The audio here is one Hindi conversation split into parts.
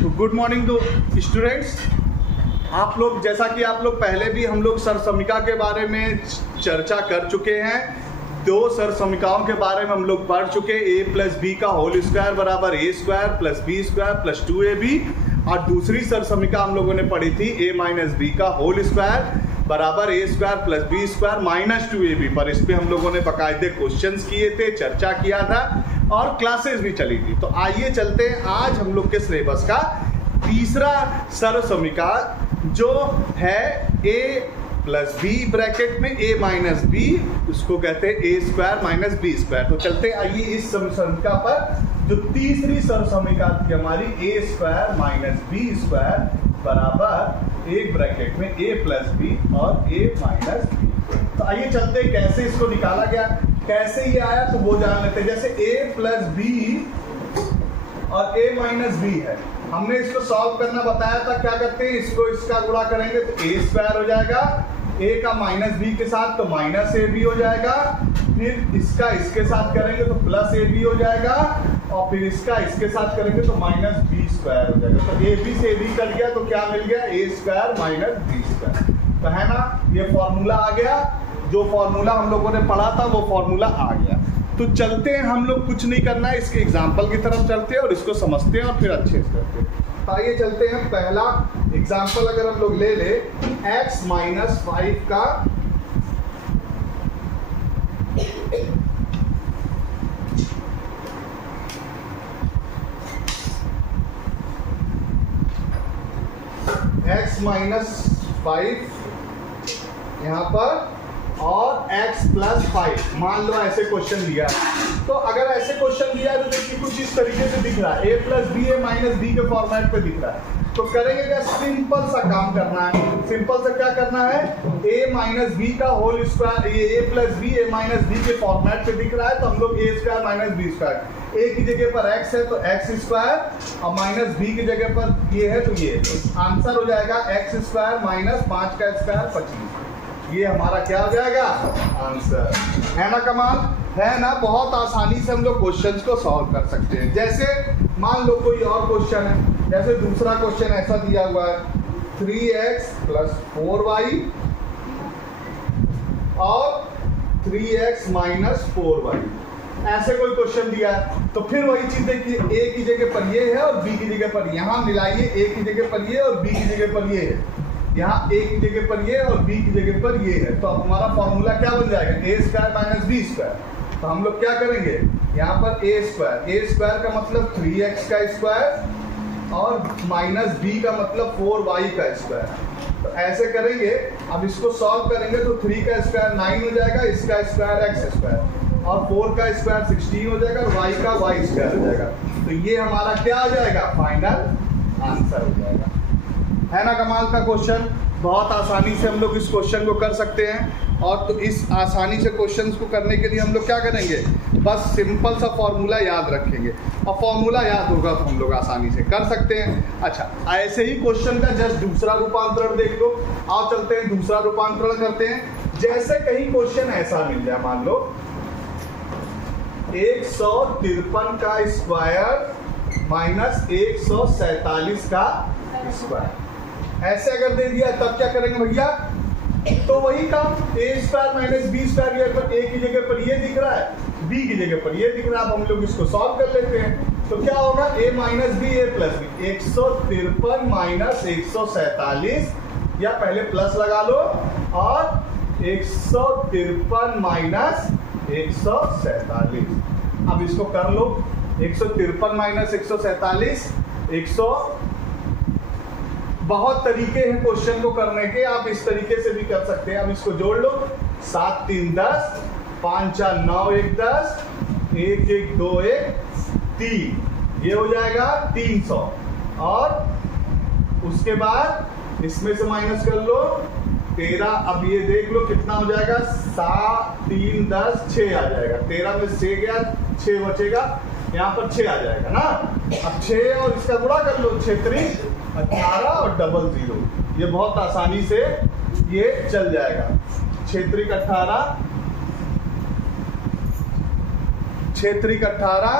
तो गुड मॉर्निंग टू स्टूडेंट्स। आप लोग जैसा कि आप लोग पहले भी हम लोग सरसमीका के बारे में चर्चा कर चुके हैं। दो सरसमीकाओं के बारे में हम लोग पढ़ चुके। a प्लस बी का होल स्क्वायर बराबर a square plus B square plus 2ab। और दूसरी सरसमीका हम लोगों ने पढ़ी थी a माइनस बी का होल स्क्वायर बराबर a square plus B square minus 2ab। पर इस पे हम लोगों ने बाकायदे क्वेश्चंस किए थे, चर्चा किया था और क्लासेस भी चली थी। तो आइए चलते हैं आज हम लोग के सिलेबस का तीसरा सरसमीका जो है a प्लस बी ब्रैकेट में a माइनस बी, उसको कहते हैं a square minus B square. तो चलते आइए इस सरसमीका पर जो तीसरी सरसमीका थी हमारी a square minus B square बराबर एक ब्रैकेट में a प्लस बी और a माइनस बी। तो आइए चलते कैसे इसको निकाला गया, कैसे ये आया तो वो जान लेते हैं। जैसे a प्लस बी और a माइनस बी है, हमने इसको सॉल्व करना बताया था। क्या करते हैं, इसको इसका गुणा करेंगे तो a स्क्वायर हो जाएगा, a का माइनस बी के साथ तो माइनस ए बी हो जाएगा, फिर इसका इसके साथ करेंगे तो प्लस ए बी हो जाएगा और फिर इसका इसके साथ करेंगे तो माइनस बी स्क्वायर हो जाएगा। तो ए बी से ए बी कट गया तो क्या मिल गया, a square minus B square. तो है ना, ये फॉर्मूला आ गया। जो फॉर्मूला हम लोगों ने पढ़ा था वो फॉर्मूला आ गया। तो चलते हैं, हम लोग कुछ नहीं करना है, इसके एग्जाम्पल की तरफ चलते हैं और इसको समझते हैं और फिर अच्छे से करते हैं। तो आइए चलते हैं। पहला एग्जाम्पल अगर हम लोग ले ले x माइनस 5 का x माइनस 5 यहाँ पर और x प्लस 5, मान लो ऐसे क्वेश्चन दिया है। तो अगर ऐसे क्वेश्चन दिया है तो देखिए कुछ इस तरीके से दिख रहा है, a plus B A minus B के फॉर्मेट पे दिख रहा है। तो करेंगे क्या, सिंपल सा काम करना है। सिंपल सा क्या करना है, a माइनस बी का होल स्क्वायर, ये a plus B A minus B के फॉर्मेट पे दिख रहा है तो हम लोग a square minus B square, a की जगह पर x है तो x स्क्वायर और माइनस b की जगह पर ये है तो ये, तो आंसर हो जाएगा x स्क्वायर माइनस 5 का स्क्वायर 25। ये हमारा क्या हो जाएगा आंसर। है ना कमाल, है ना। बहुत आसानी से हम लोग क्वेश्चंस को सॉल्व कर सकते हैं। जैसे मान लो कोई और क्वेश्चन है, जैसे दूसरा क्वेश्चन ऐसा दिया हुआ है 3x प्लस 4y और 3x माइनस 4y, ऐसे कोई क्वेश्चन दिया है। तो फिर वही चीज देखिए, a की जगह पर ये है और b की जगह पर, यहाँ मिलाइए a की जगह पर ये और b की जगह पर ये है, यहाँ a की जगह पर ये और b की जगह पर ये है। तो अब हमारा फॉर्मूला क्या बन जाएगा, a square minus B square. तो हम लोग क्या करेंगे, यहाँ पर a स्क्वायर का मतलब 3x का स्क्वायर और माइनस b का मतलब 4y का स्क्वायर। तो ऐसे करेंगे। अब इसको सॉल्व करेंगे तो 3 का स्क्वायर 9 हो जाएगा, इसका स्क्वायर x स्क्वायर और 4 का स्क्वायर 16 हो जाएगा और y का y स्क्वायर हो जाएगा। तो ये हमारा क्या हो जाएगा, फाइनल आंसर हो जाएगा। है ना कमाल का क्वेश्चन। बहुत आसानी से हम लोग इस क्वेश्चन को कर सकते हैं। और तो इस आसानी से क्वेश्चंस को करने के लिए हम लोग क्या करेंगे, बस सिंपल सा फॉर्मूला याद रखेंगे और फॉर्मूला याद होगा तो हम लोग आसानी से कर सकते हैं। अच्छा, ऐसे ही क्वेश्चन का जस्ट दूसरा रूपांतरण देख लो। आओ चलते हैं दूसरा रूपांतरण करते हैं। जैसे कहीं क्वेश्चन ऐसा मिल जाए, मान लो 153 का स्क्वायर माइनस 147 का स्क्वायर, ऐसे अगर दे दिया तब क्या करेंगे भैया, तो वही काम a square minus B square, पर a की जगह पर ये दिख रहा है, b की जगह पर ये दिख रहा है। अब हम लोग इसको सॉल्व कर लेते हैं। तो क्या होगा, a minus B A plus B, 153 minus 147, या पहले प्लस लगा लो और 153 माइनस 147। अब इसको कर लो, 153 माइनस 147, 100। बहुत तरीके हैं क्वेश्चन को करने के, आप इस तरीके से भी कर सकते हैं। अब इसको जोड़ लो, 7 3 10, 5 4 9 1 10, 1 1 2 1 3, ये हो जाएगा 300। और उसके बाद इसमें से माइनस कर लो 13। अब ये देख लो कितना हो जाएगा, 7 3 10 6 आ जाएगा। 13 में 6 गया, 6 बचेगा, यहाँ पर 6 आ जाएगा ना। अब 6 और इसका गुणा कर लो, 6 3 18 और डबल 0। ये बहुत आसानी से ये चल जाएगा। 6 3 18, 6 3 18,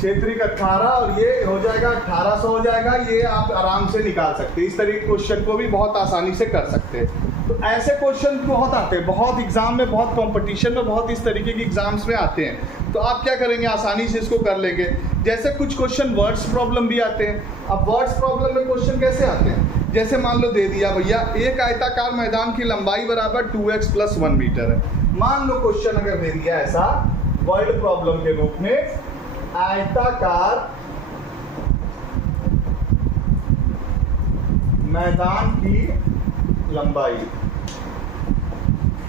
क्षेत्रिक 18 और ये हो जाएगा 1800 हो जाएगा। ये आप आराम से निकाल सकते हैं। इस तरीके के क्वेश्चन को भी बहुत आसानी से कर सकते हैं। तो ऐसे क्वेश्चन बहुत आते हैं, बहुत एग्जाम में, बहुत कंपटीशन में, बहुत इस तरीके की एग्जाम्स में आते हैं। तो आप क्या करेंगे, आसानी से इसको कर लेंगे। जैसे कुछ क्वेश्चन वर्ड्स प्रॉब्लम भी आते हैं। अब वर्ड्स प्रॉब्लम में क्वेश्चन कैसे आते हैं, जैसे मान लो दे दिया भैया एक आयताकार मैदान की लंबाई बराबर 2x + 1 मीटर है। मान लो क्वेश्चन अगर दे दिया ऐसा वर्ड प्रॉब्लम के रूप में, आयताकार मैदान की लंबाई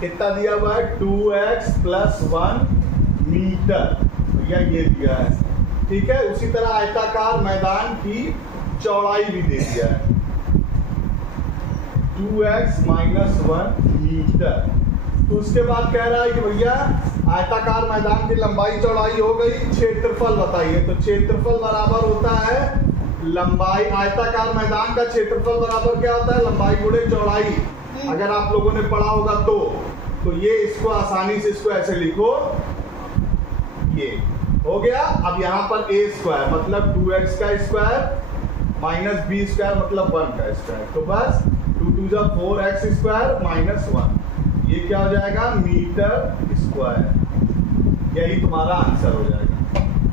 कितना दिया हुआ है, 2x + 1 मीटर, भैया ये दिया है, ठीक है। उसी तरह आयताकार मैदान की चौड़ाई भी दे दिया है, 2x - 1 मीटर। तो उसके बाद कह रहा है कि भैया आयताकार मैदान की लंबाई चौड़ाई हो गई, क्षेत्रफल बताइए। तो क्षेत्रफल बराबर होता है लंबाई, आयताकार मैदान का क्षेत्रफल बराबर क्या होता है, लंबाई गुणे चौड़ाई। अगर आप लोगों ने पढ़ा होगा तो ये इसको आसानी से इसको ऐसे लिखो, ये हो गया। अब यहाँ पर a² मतलब 2x का स्क्वायर - b² मतलब 1 का स्क्वायर। तो बस 2 × 2 = 4x² - 1, ये क्या हो जाएगा, मीटर स्क्वायर। यही तुम्हारा आंसर हो जाएगा।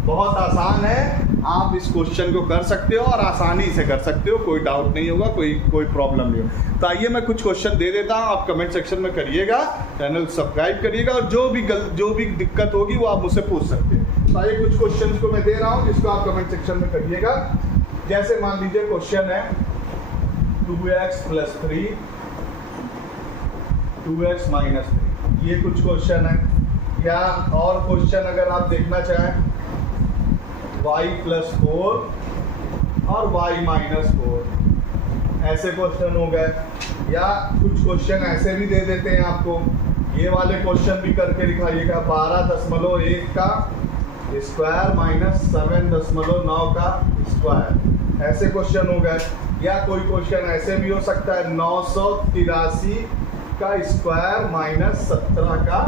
बहुत आसान है, आप इस क्वेश्चन को कर सकते हो और आसानी से कर सकते हो, कोई डाउट नहीं होगा, कोई प्रॉब्लम नहीं हो। तो आइए मैं कुछ क्वेश्चन दे देता हूँ, आप कमेंट सेक्शन में करिएगा, चैनल सब्सक्राइब करिएगा और जो भी दिक्कत होगी वो आप मुझसे पूछ सकते हैं। तो आइए कुछ क्वेश्चन को मैं दे रहा हूँ जिसको आप कमेंट सेक्शन में करिएगा। जैसे मान लीजिए क्वेश्चन है 2x + 3 2x - 3, ये कुछ क्वेश्चन है। या और क्वेश्चन अगर आप देखना चाहें y + 4 और y - 4, ऐसे क्वेश्चन हो गए। या कुछ क्वेश्चन ऐसे भी दे देते हैं आपको, ये वाले क्वेश्चन भी करके दिखाइएगा, 12.1 का स्क्वायर - 7.9 का स्क्वायर, ऐसे क्वेश्चन हो गए। या कोई क्वेश्चन ऐसे भी हो सकता है 983 का स्क्वायर - 17 का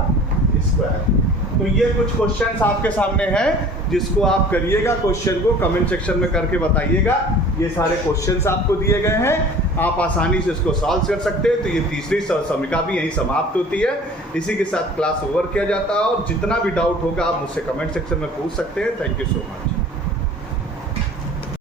स्क्वायर। तो ये कुछ क्वेश्चंस आपके सामने हैं जिसको आप करिएगा, क्वेश्चन को कमेंट सेक्शन में करके बताइएगा। ये सारे क्वेश्चंस आपको दिए गए हैं, आप आसानी से इसको सॉल्व कर सकते हैं। तो ये तीसरी समीक्षा भी यहीं समाप्त होती है। इसी के साथ क्लास ओवर किया जाता है और जितना भी डाउट होगा आप मुझसे कमेंट सेक्शन में पूछ सकते हैं। Thank you so much.